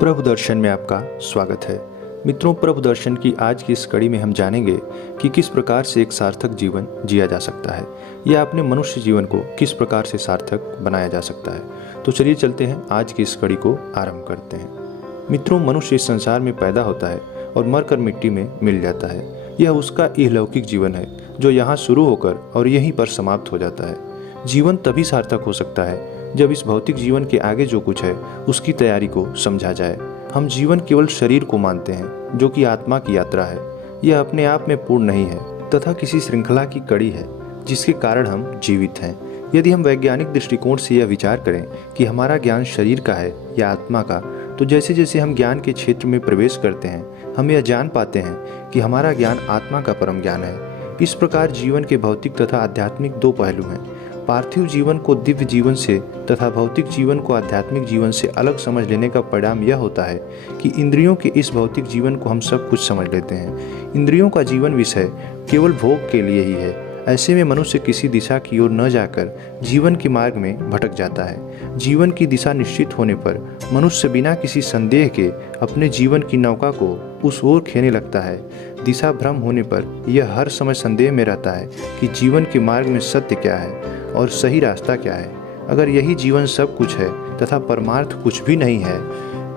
प्रभु दर्शन में आपका स्वागत है। मित्रों, प्रभु दर्शन की आज की इस कड़ी में हम जानेंगे कि किस प्रकार से एक सार्थक जीवन जिया जा सकता है या अपने मनुष्य जीवन को किस प्रकार से सार्थक बनाया जा सकता है। तो चलिए चलते हैं, आज की इस कड़ी को आरंभ करते हैं। मित्रों, मनुष्य इस संसार में पैदा होता है और मरकर मिट्टी में मिल जाता है। यह उसका इहलौकिक जीवन है जो यहाँ शुरू होकर और यहीं पर समाप्त हो जाता है। जीवन तभी सार्थक हो सकता है जब इस भौतिक जीवन के आगे जो कुछ है उसकी तैयारी को समझा जाए। हम जीवन केवल शरीर को मानते हैं जो कि आत्मा की यात्रा है। यह अपने आप में पूर्ण नहीं है तथा किसी श्रृंखला की कड़ी है जिसके कारण हम जीवित हैं। यदि हम वैज्ञानिक दृष्टिकोण से यह विचार करें कि हमारा ज्ञान शरीर का है या आत्मा का, तो जैसे जैसे हम ज्ञान के क्षेत्र में प्रवेश करते हैं हम यह जान पाते हैं कि हमारा ज्ञान आत्मा का परम ज्ञान है। इस प्रकार जीवन के भौतिक तथा आध्यात्मिक दो पहलू हैं। पार्थिव जीवन को दिव्य जीवन से तथा भौतिक जीवन को आध्यात्मिक जीवन से अलग समझ लेने का परिणाम यह होता है कि इंद्रियों के इस भौतिक जीवन को हम सब कुछ समझ लेते हैं। इंद्रियों का जीवन विषय केवल भोग के लिए ही है। ऐसे में मनुष्य किसी दिशा की ओर न जाकर जीवन के मार्ग में भटक जाता है। जीवन की दिशा निश्चित होने पर मनुष्य बिना किसी संदेह के अपने जीवन की नौका को उस ओर खेने लगता है। दिशा भ्रम होने पर यह हर समय संदेह में रहता है कि जीवन के मार्ग में सत्य क्या है और सही रास्ता क्या है। अगर यही जीवन सब कुछ है तथा परमार्थ कुछ भी नहीं है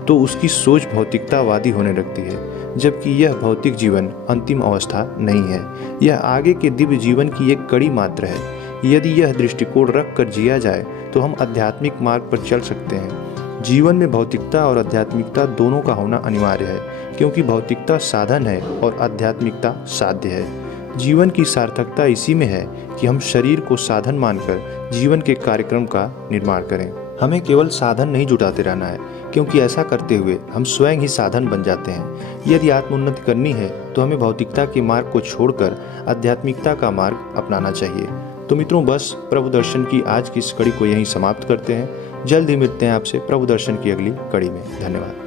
तो उसकी सोच भौतिकतावादी होने लगती है, जबकि यह भौतिक जीवन अंतिम अवस्था नहीं है। यह आगे के दिव्य जीवन की एक कड़ी मात्र है। यदि यह दृष्टिकोण रख कर जिया जाए तो हम आध्यात्मिक मार्ग पर चल सकते हैं। जीवन में भौतिकता और आध्यात्मिकता दोनों का होना अनिवार्य है, क्योंकि भौतिकता साधन है और आध्यात्मिकता साध्य है। जीवन की सार्थकता इसी में है कि हम शरीर को साधन मानकर जीवन के कार्यक्रम का निर्माण करें। हमें केवल साधन नहीं जुटाते रहना है, क्योंकि ऐसा करते हुए हम स्वयं ही साधन बन जाते हैं। यदि आत्मोन्नति करनी है तो हमें भौतिकता के मार्ग को छोड़कर आध्यात्मिकता का मार्ग अपनाना चाहिए। तो मित्रों, बस प्रभु दर्शन की आज की इस कड़ी को यहीं समाप्त करते हैं। जल्द ही मिलते हैं आपसे प्रभु दर्शन की अगली कड़ी में। धन्यवाद।